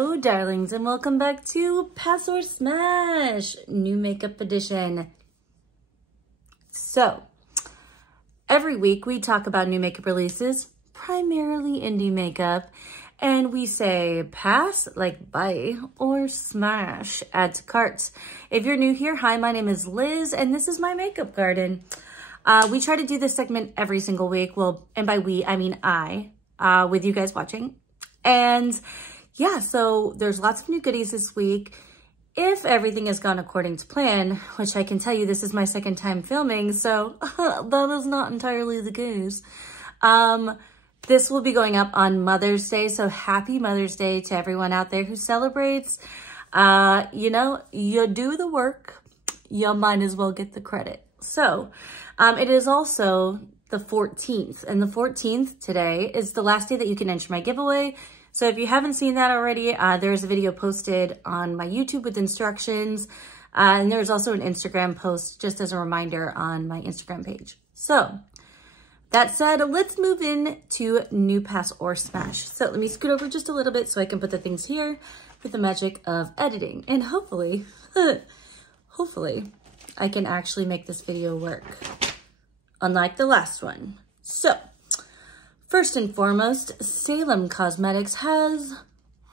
Hello, darlings, and welcome back to Pass or Smash, new makeup edition. So, every week we talk about new makeup releases, primarily indie makeup, and we say pass, like buy, or smash, add to carts. If you're new here, hi, my name is Liz, and this is my makeup garden. We try to do this segment every single week. Well, and by we, I mean I, with you guys watching. And yeah, so there's lots of new goodies this week. If everything has gone according to plan, which I can tell you this is my second time filming, so that is not entirely the case. This will be going up on Mother's Day, so happy Mother's Day to everyone out there who celebrates. You know, you do the work, you might as well get the credit. So it is also the 14th, and the 14th today is the last day that you can enter my giveaway. So if you haven't seen that already, there's a video posted on my YouTube with instructions, and there's also an Instagram post just as a reminder on my Instagram page. So that said, let's move in to new pass or smash. So let me scoot over just a little bit so I can put the things here with the magic of editing, and hopefully, hopefully I can actually make this video work, unlike the last one. So first and foremost, Salem Cosmetics has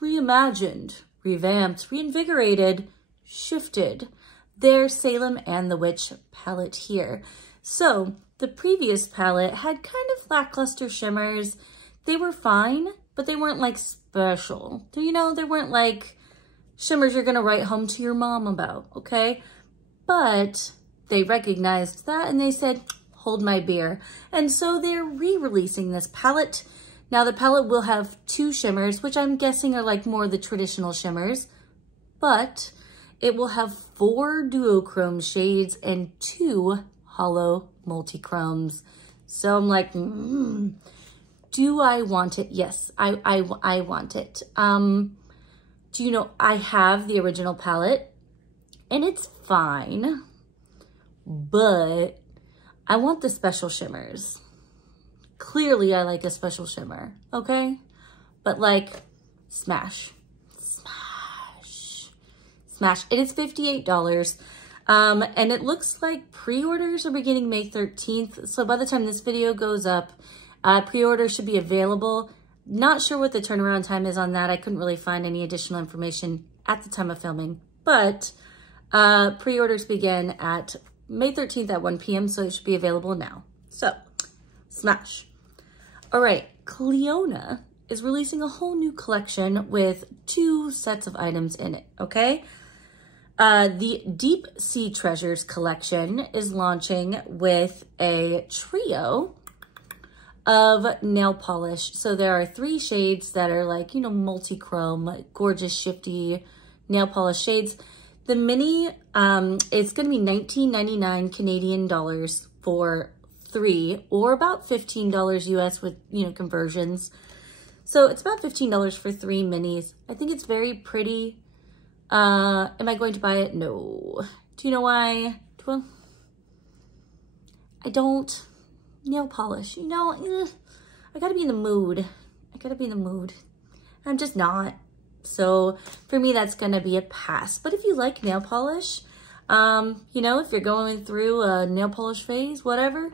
reimagined, revamped, reinvigorated, shifted their Salem and the Witch palette here. So the previous palette had kind of lackluster shimmers. They were fine, but they weren't like special. You know, they weren't like shimmers you're gonna write home to your mom about, okay? But they recognized that and they said, hold my beer. And so they're re-releasing this palette. Now the palette will have 2 shimmers, which I'm guessing are like more the traditional shimmers, but it will have 4 duochrome shades and 2 holo multichromes. So I'm like, do I want it? Yes, I want it. Do you know, I have the original palette and it's fine, but I want the special shimmers. Clearly, I like a special shimmer, okay? But like, smash, smash, smash. It is $58. And it looks like pre-orders are beginning May 13th. So by the time this video goes up, pre-order should be available. Not sure what the turnaround time is on that. I couldn't really find any additional information at the time of filming, but pre-orders begin at May 13th at 1 p.m. So it should be available now. So smash. All right, Cleona is releasing a whole new collection with 2 sets of items in it, okay? The Deep Sea Treasures collection is launching with a trio of nail polish. So there are 3 shades that are like, you know, multichrome, gorgeous, shifty nail polish shades. The mini, it's going to be $19.99 Canadian dollars for 3, or about $15 US with, you know, conversions. So it's about $15 for 3 minis. I think it's very pretty. Am I going to buy it? No. Do you know why? Well, I don't. Nail polish, you know, I gotta be in the mood. I gotta be in the mood. I'm just not. So for me, that's gonna be a pass. But if you like nail polish, you know, if you're going through a nail polish phase, whatever,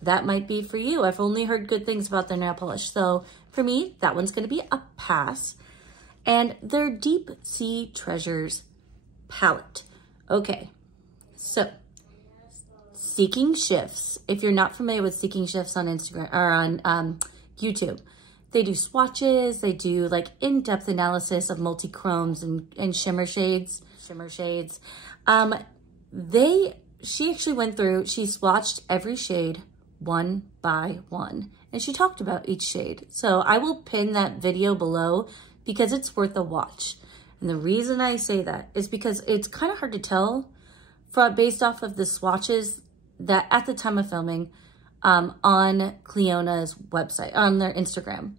that might be for you. I've only heard good things about their nail polish. So for me, that one's gonna be a pass. And their Deep Sea Treasures palette. Okay, so SEEKINGSHIFTS. If you're not familiar with SEEKINGSHIFTS on Instagram or on YouTube, they do swatches. They do like in-depth analysis of multichromes and shimmer shades. She actually went through. She swatched every shade one by one, and she talked about each shade. So I will pin that video below, because it's worth a watch. And the reason I say that is because it's kind of hard to tell based off of the swatches that at the time of filming on Cleona's website, on their Instagram.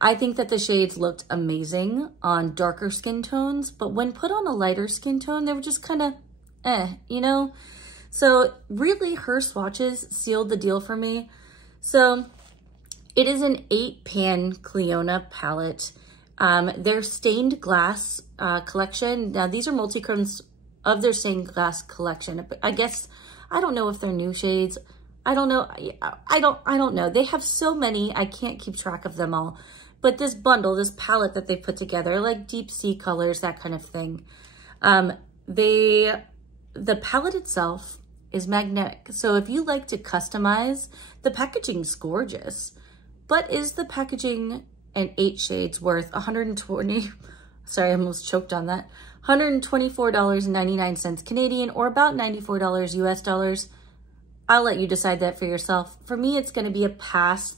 I think that the shades looked amazing on darker skin tones, but when put on a lighter skin tone, they were just kind of you know? So really her swatches sealed the deal for me. So it is an 8-pan Cleona palette Their stained glass collection. Now, these are multichromes of their stained glass collection. I guess, I don't know if they're new shades. I don't know. I don't know. They have so many, I can't keep track of them all. But this bundle, this palette that they put together, like deep sea colors, that kind of thing. The palette itself is magnetic. So if you like to customize, the packaging's gorgeous. But is the packaging and 8 shades worth 120, sorry, I almost choked on that, $124.99 Canadian, or about $94 US dollars? I'll let you decide that for yourself. For me, it's going to be a pass.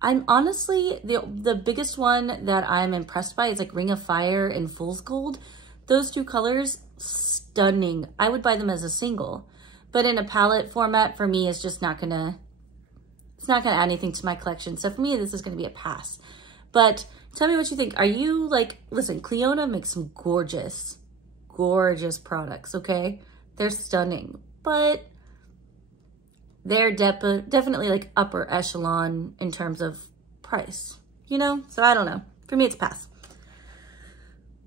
I'm honestly, the biggest one that I'm impressed by is like Ring of Fire and Fool's Gold. Those 2 colors, stunning. I would buy them as a single, but in a palette format, for me, it's just not gonna, it's not gonna add anything to my collection. So for me, this is gonna be a pass. But tell me what you think. Are you like, listen, Cleona makes some gorgeous, gorgeous products, okay? They're stunning, but they're definitely like upper echelon in terms of price, you know? So I don't know. For me, it's a pass.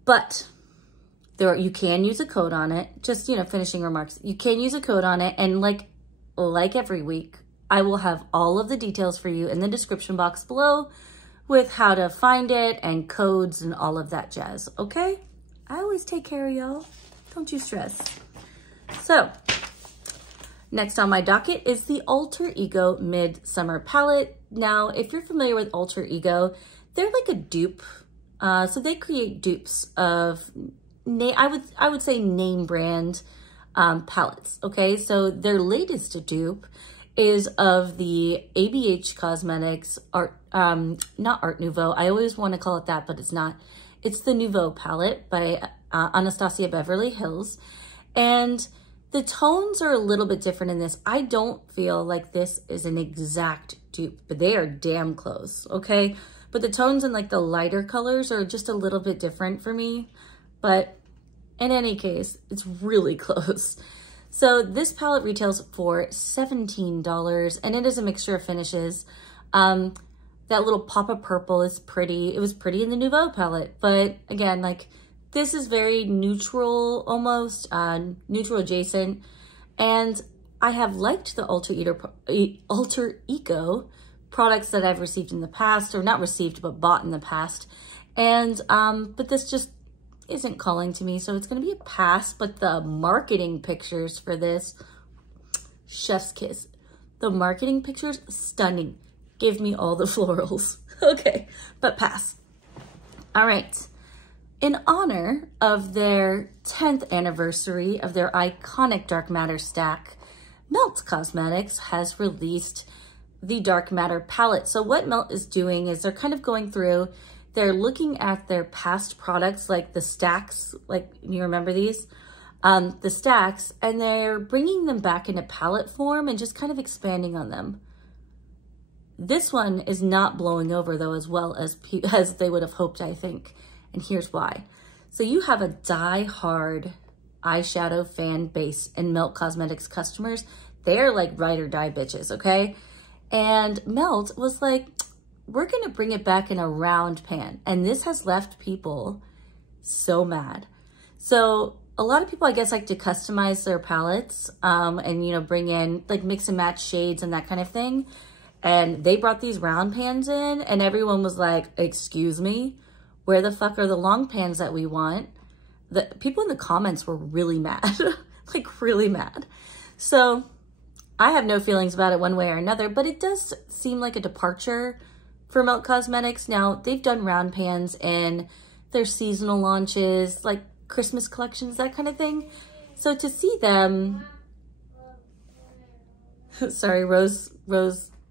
But you can use a code on it. Just, you know, finishing remarks. You can use a code on it. And like every week, I will have all of the details for you in the description box below with how to find it and codes and all of that jazz, okay? I always take care of y'all. Don't you stress. So, next on my docket is the Alter Ego Midsummer palette. Now, if you're familiar with Alter Ego, they're like a dupe. So they create dupes of, I would say name brand palettes, okay? So their latest dupe is of the ABH Cosmetics not Art Nouveau. I always want to call it that, but it's not. It's the Nouveau palette by Anastasia Beverly Hills. And the tones are a little bit different in this. I don't feel like this is an exact dupe, but they are damn close, okay? But the tones and like the lighter colors are just a little bit different for me. But in any case, it's really close. So this palette retails for $17, and it is a mixture of finishes. That little pop of purple is pretty. It was pretty in the Nouveau palette, but again, like, this is very neutral, almost neutral adjacent. And I have liked the Alter Ego products that I've received in the past, or not received, but bought in the past. And, but this just isn't calling to me. So it's going to be a pass, but the marketing pictures for this, chef's kiss. The marketing pictures, stunning. Give me all the florals. Okay, but pass. All right. In honor of their 10th anniversary of their iconic dark matter stack, Melt Cosmetics has released the dark matter palette. So what Melt is doing is they're kind of going through, they're looking at their past products, like the stacks, like you remember these? The stacks, and they're bringing them back into palette form and just kind of expanding on them. This one is not blowing over though as well as they would have hoped, I think. And here's why. So you have a die-hard eyeshadow fan base and Melt Cosmetics customers. They're like ride or die bitches, okay? And Melt was like, we're gonna bring it back in a round pan. And this has left people so mad. So a lot of people, I guess, like to customize their palettes and, you know, bring in like mix and match shades and that kind of thing. And they brought these round pans in and everyone was like, excuse me? Where the fuck are the long pans that we want? The people in the comments were really mad, like really mad. So I have no feelings about it one way or another, but it does seem like a departure for Melt Cosmetics. Now, they've done round pans in their seasonal launches, like Christmas collections, that kind of thing. So to see them, sorry, Rose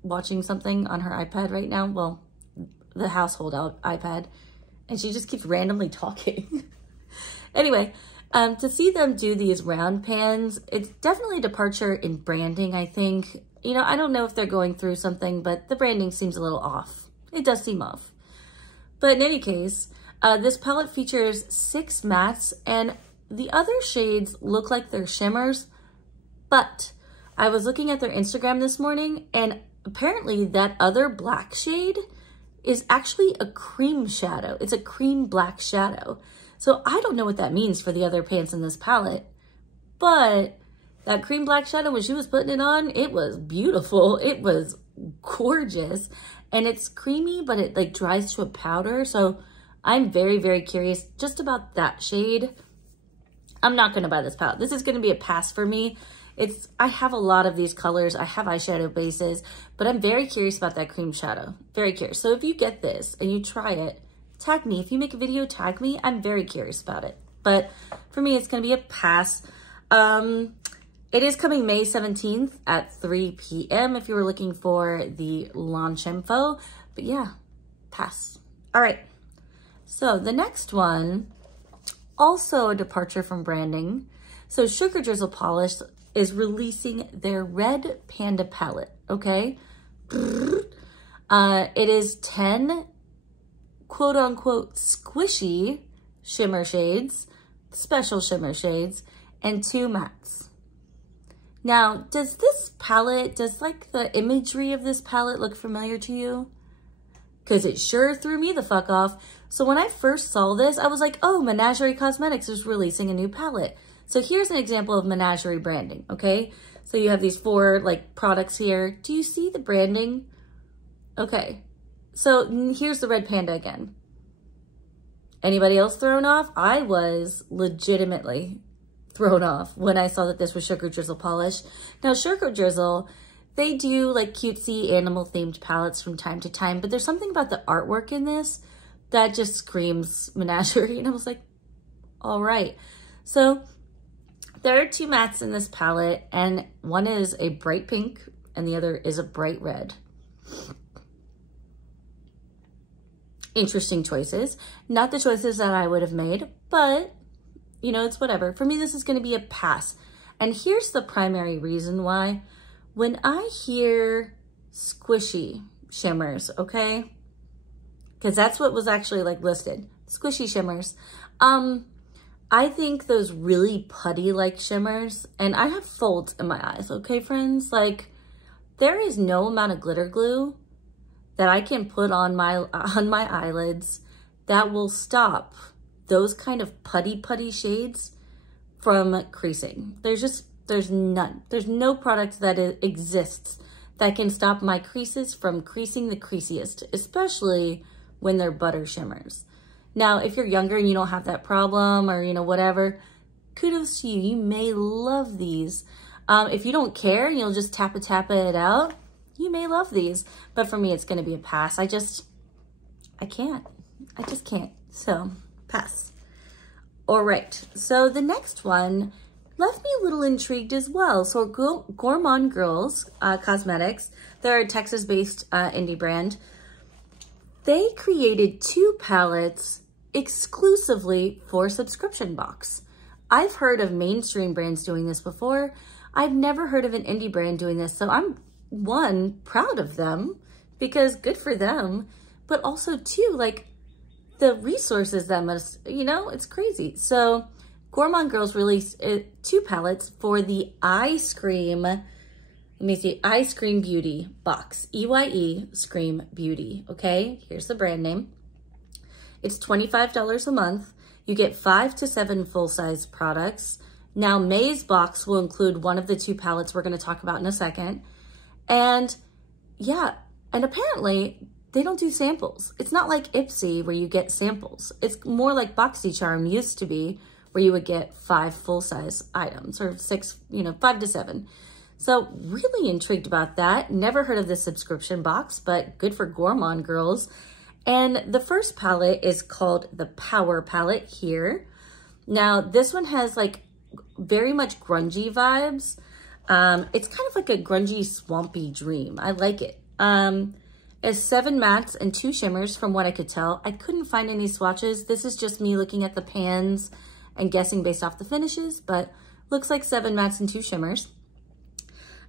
watching something on her iPad right now. Well, the household iPad. And she just keeps randomly talking. Anyway, to see them do these round pans, it's definitely a departure in branding, I think. You know, I don't know if they're going through something, but the branding seems a little off. It does seem off. But in any case, this palette features 6 mattes, and the other shades look like they're shimmers. But I was looking at their Instagram this morning, and apparently that other black shade, is actually a cream shadow. It's a cream black shadow. So I don't know what that means for the other pants in this palette, but that cream black shadow, when she was putting it on, it was beautiful. It was gorgeous. And it's creamy, but it like dries to a powder. So I'm very, very curious just about that shade. I'm not going to buy this palette. This is going to be a pass for me. I have a lot of these colors. I have eyeshadow bases, but I'm very curious about that cream shadow. Very curious. So if you get this and you try it, tag me. If you make a video, tag me. I'm very curious about it. But for me, it's going to be a pass. It is coming May 17th at 3 p.m. if you were looking for the launch info. But yeah, pass. All right. So the next one, also a departure from branding. So Sugar Drizzle Polish is releasing their Red Panda palette, okay? It is 10 quote-unquote squishy shimmer shades, special shimmer shades, and 2 mattes. Now, does like the imagery of this palette look familiar to you? Because it sure threw me the fuck off. So when I first saw this, I was like, oh, Menagerie Cosmetics is releasing a new palette. So here's an example of Menagerie branding, okay? So you have these 4 like products here. Do you see the branding? Okay, so here's the Red Panda again. Anybody else thrown off? I was legitimately thrown off when I saw that this was Sugar Drizzle Polish. Now Sugar Drizzle, they do like cutesy animal themed palettes from time to time, but there's something about the artwork in this that just screams Menagerie. And I was like, all right. So there are 2 mattes in this palette, and one is a bright pink and the other is a bright red. Interesting choices. Not the choices that I would have made, but you know, it's whatever. For me, this is going to be a pass. And here's the primary reason why. When I hear squishy shimmers, okay? Because that's what was actually like listed. Squishy shimmers. I think those really putty-like shimmers, and I have folds in my eyes, okay, friends? Like, there is no amount of glitter glue that I can put on my eyelids that will stop those kind of putty shades from creasing. There's none. There's no product that exists that can stop my creases from creasing the creasiest, especially when they're butter shimmers. Now, if you're younger and you don't have that problem or, you know, whatever, kudos to you. You may love these. If you don't care and you'll just tap it out, you may love these. But for me, it's going to be a pass. I just can't. So, pass. All right. So the next one left me a little intrigued as well. So Gourmand Girls Cosmetics, they're a Texas-based indie brand. They created 2 palettes exclusively for subscription box. I've heard of mainstream brands doing this before. I've never heard of an indie brand doing this. So I'm, 1, proud of them because good for them, but also 2, like the resources that must, you know, it's crazy. So Gourmand Girls released 2 palettes for the Ice Cream, let me see, Ice Cream Beauty box, EYE Scream Beauty, okay? Here's the brand name. It's $25 a month. You get 5 to 7 full-size products. Now, May's box will include one of the 2 palettes we're gonna talk about in a second. And yeah, and apparently they don't do samples. It's not like Ipsy where you get samples. It's more like BoxyCharm used to be, where you would get 5 full-size items or 6, you know, 5 to 7. So really intrigued about that. Never heard of this subscription box, but good for Gourmand Girls. And the first palette is called the Power Palette here. Now this one has like very much grungy vibes. It's kind of like a grungy swampy dream. I like it. It's 7 mattes and 2 shimmers from what I could tell. I couldn't find any swatches. This is just me looking at the pans and guessing based off the finishes, but looks like 7 mattes and 2 shimmers.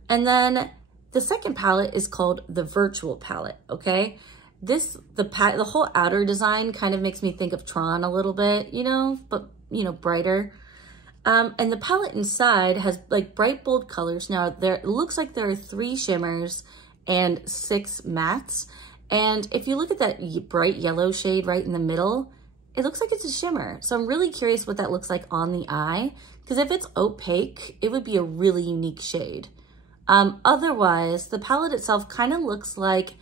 And then the second palette is called the Virtual Palette, okay? The whole outer design kind of makes me think of Tron a little bit, you know, but, you know, brighter. And the palette inside has like bright, bold colors. Now, it looks like there are 3 shimmers and 6 mattes. And if you look at that bright yellow shade right in the middle, it looks like it's a shimmer. So I'm really curious what that looks like on the eye, because if it's opaque, it would be a really unique shade. Otherwise, the palette itself kind of looks like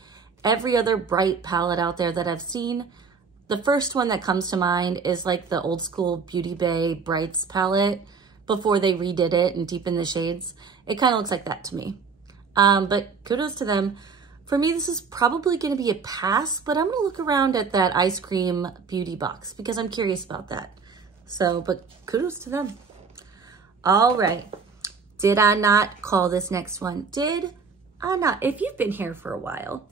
every other bright palette out there that I've seen. The first one that comes to mind is like the old school Beauty Bay Brights palette before they redid it and deepened the shades. It kind of looks like that to me. But kudos to them. For me, this is probably going to be a pass, but I'm going to look around at that ice cream beauty box because I'm curious about that. So, but kudos to them. All right. Did I not call this next one? Did I not? If you've been here for a while,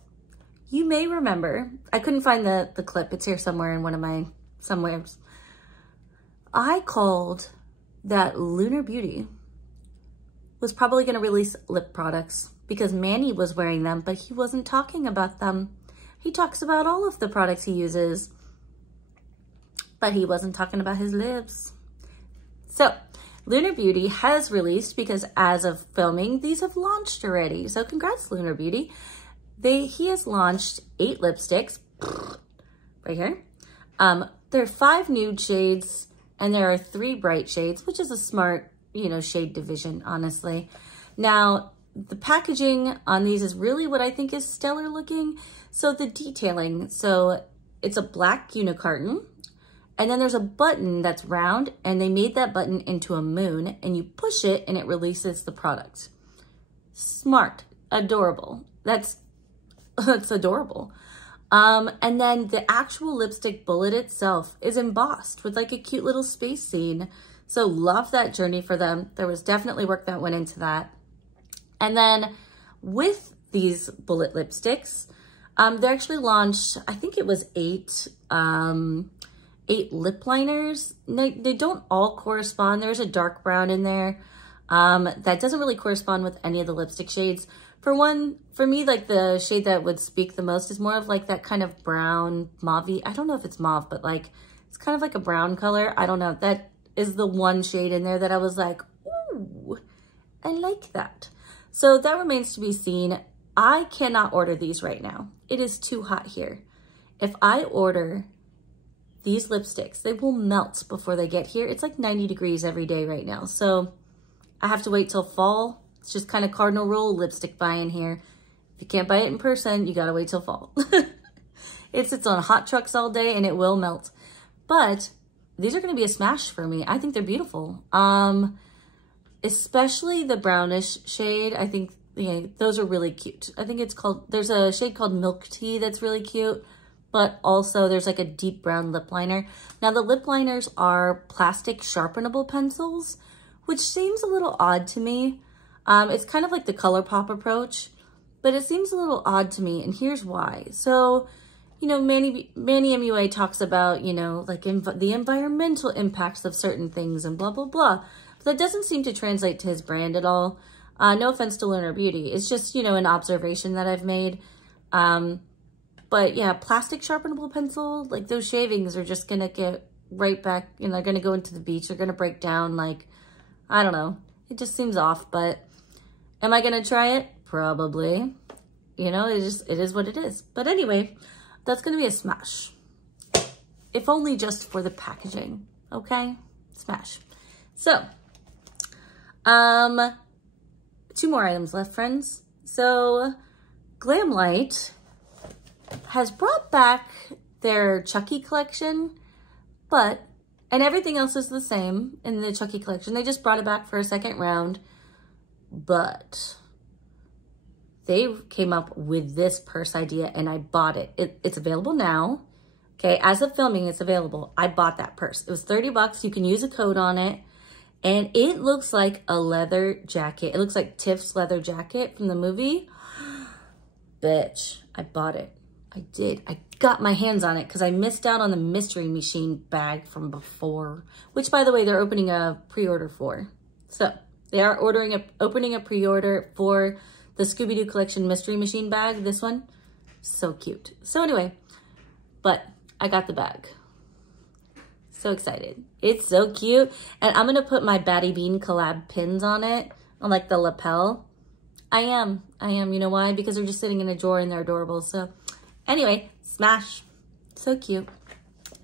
you may remember, I couldn't find the clip. It's here somewhere in one of my, somewheres. I called that Lunar Beauty was probably going to release lip products because Manny was wearing them, but he wasn't talking about them. He talks about all of the products he uses, but he wasn't talking about his lips. So Lunar Beauty has released, because as of filming, these have launched already. So congrats, Lunar Beauty. He has launched 8 lipsticks right here. There are 5 nude shades and there are 3 bright shades, which is a smart, you know, shade division, honestly. Now, the packaging on these is really what I think is stellar looking. So the detailing, so it's a black unicarton, and then there's a button that's round, and they made that button into a moon, and you push it and it releases the product. Smart, adorable. That's adorable. And then the actual lipstick bullet itself is embossed with like a cute little space scene. So love that journey for them. There was definitely work that went into that. And then with these bullet lipsticks, they actually launched, I think it was 8 lip liners. They don't all correspond. There's a dark brown in there that doesn't really correspond with any of the lipstick shades. For me, like the shade that would speak the most is more of like that kind of brown mauve. I don't know if it's mauve, but like it's kind of like a brown color. I don't know. That is the one shade in there that I was like, ooh, I like that. So that remains to be seen. I cannot order these right now. It is too hot here. If I order these lipsticks, they will melt before they get here. It's like 90 degrees every day right now. So I have to wait till fall. It's just kind of cardinal rule lipstick buying here. If you can't buy it in person, you gotta wait till fall. It sits on hot trucks all day and it will melt. But these are gonna be a smash for me. I think they're beautiful. Especially the brownish shade. I think, yeah, those are really cute. I think it's called, there's a shade called Milk Tea that's really cute, but also there's like a deep brown lip liner. Now the lip liners are plastic sharpenable pencils, which seems a little odd to me. It's kind of like the ColourPop approach, but it seems a little odd to me, and here's why. So, you know, Manny MUA talks about, you know, like the environmental impacts of certain things and blah, blah, blah. But that doesn't seem to translate to his brand at all. No offense to Lunar Beauty. It's just, you know, an observation that I've made. But yeah, plastic sharpenable pencil, like those shavings are just going to get right back, you know, they're going to go into the beach. They're going to break down. Like, I don't know. It just seems off, but am I going to try it? Probably. You know, it is what it is. But anyway, that's going to be a smash. If only just for the packaging. Okay? Smash. So, 2 more items left, friends. So, Glamlight has brought back their Chucky collection, and everything else is the same in the Chucky collection. They just brought it back for a second round, but they came up with this purse idea and I bought it. It's available now. Okay, as of filming, it's available. I bought that purse. It was 30 bucks. You can use a code on it. And it looks like a leather jacket. It looks like Tiff's leather jacket from the movie. Bitch, I bought it. I did. I got my hands on it because I missed out on the Mystery Machine bag from before, which, by the way, they're opening a pre-order for. So they are opening a pre-order for the Scooby-Doo collection Mystery Machine bag. This one, so cute. So anyway, but I got the bag. So excited. It's so cute. And I'm going to put my Batty Bean collab pins on it, on like the lapel. I am. You know why? Because they're just sitting in a drawer and they're adorable. So Anyway, smash. So cute.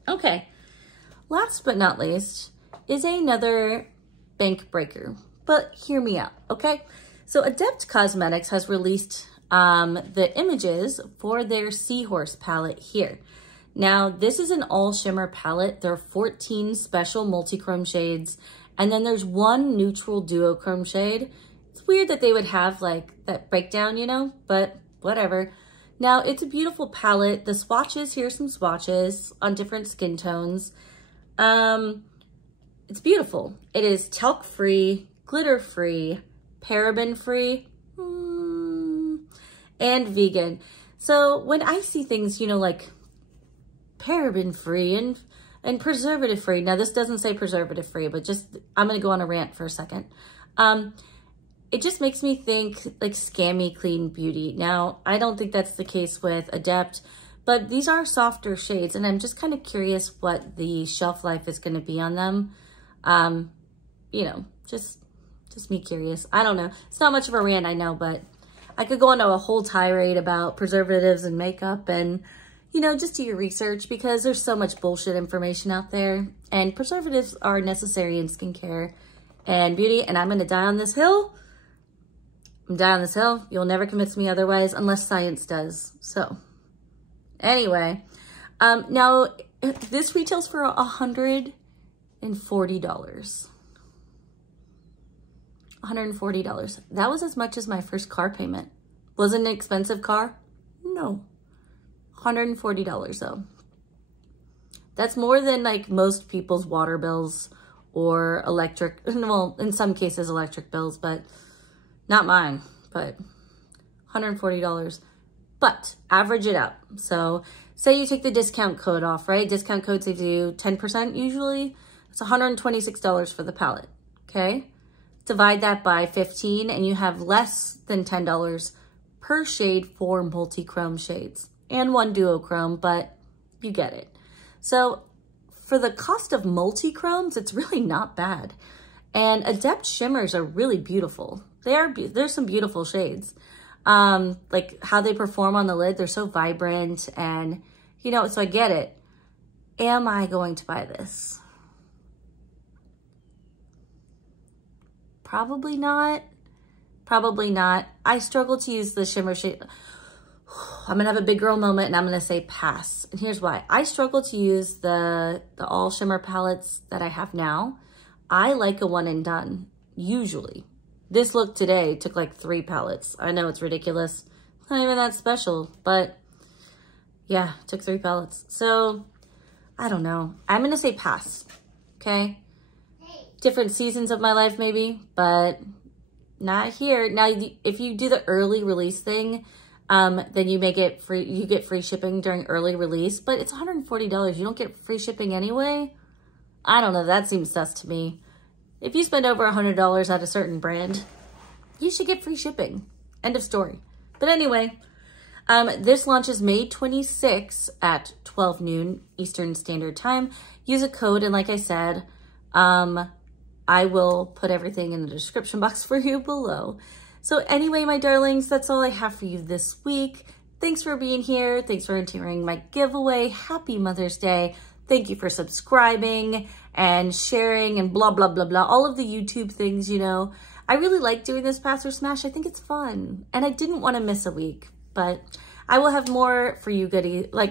Okay. Last but not least is another bank breaker. But hear me out, okay? So ABH Cosmetics has released the images for their Seahorse palette here. Now, this is an all shimmer palette. There are 14 special multichrome shades, and then there's one neutral duochrome shade. It's weird that they would have like that breakdown, you know, but whatever. Now, it's a beautiful palette. The swatches, here's some swatches on different skin tones. It's beautiful. It is talc-free, glitter-free, paraben-free, and vegan. So when I see things, you know, like paraben-free and preservative-free, now this doesn't say preservative-free, but just, I'm gonna go on a rant for a second. It just makes me think like scammy clean beauty. Now, I don't think that's the case with ABH, but these are softer shades, and I'm just kind of curious what the shelf life is gonna be on them. You know, just me curious. I don't know. It's not much of a rant, I know, but I could go into a whole tirade about preservatives and makeup and, you know, just do your research because there's so much bullshit information out there, and preservatives are necessary in skincare and beauty, and I'm gonna die on this hill. I'm dying on this hill. You'll never convince me otherwise unless science does. So anyway, now this retails for $140. $140. That was as much as my first car payment. Wasn't it an expensive car? No. $140 though. That's more than like most people's water bills or electric, well, in some cases electric bills, but not mine, but $140. But average it out. So say you take the discount code off, right? Discount code saves you 10% usually. It's $126 for the palette, okay? Divide that by 15 and you have less than $10 per shade for multichrome shades and one duochrome, but you get it. So for the cost of multichromes, it's really not bad. And ABH shimmers are really beautiful. There's some beautiful shades. Like how they perform on the lid, they're so vibrant and, you know, so I get it. Am I going to buy this? Probably not. Probably not. I struggle to use the shimmer shade. I'm gonna have a big girl moment and I'm gonna say pass. And here's why. I struggle to use the all shimmer palettes that I have now. I like a one and done, usually. This look today took like 3 palettes. I know it's ridiculous. It's not even that special, but yeah, it took 3 palettes. So I don't know. I'm gonna say pass, okay? Different seasons of my life maybe, but not here. Now, if you do the early release thing, then you may get you get free shipping during early release, but it's $140. You don't get free shipping anyway. I don't know, that seems sus to me. If you spend over $100 at a certain brand, you should get free shipping. End of story. But anyway, this launches May 26 at 12 noon Eastern Standard Time. Use a code, and like I said, I will put everything in the description box for you below. So anyway, my darlings, that's all I have for you this week. Thanks for being here. Thanks for entering my giveaway. Happy Mother's Day. Thank you for subscribing and sharing and blah, blah, blah, blah. All of the YouTube things, you know. I really like doing this Pass or Smash. I think it's fun. And I didn't want to miss a week. But I will have more for you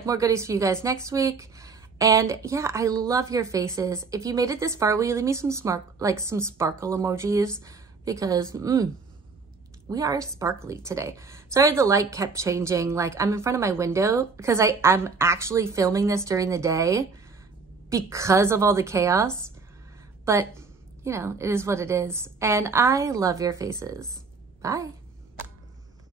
more goodies for you guys next week. And yeah, I love your faces. If you made it this far, will you leave me some sparkle emojis? Because we are sparkly today. Sorry the light kept changing. Like I'm in front of my window because I'm actually filming this during the day because of all the chaos. But you know, it is what it is. And I love your faces. Bye.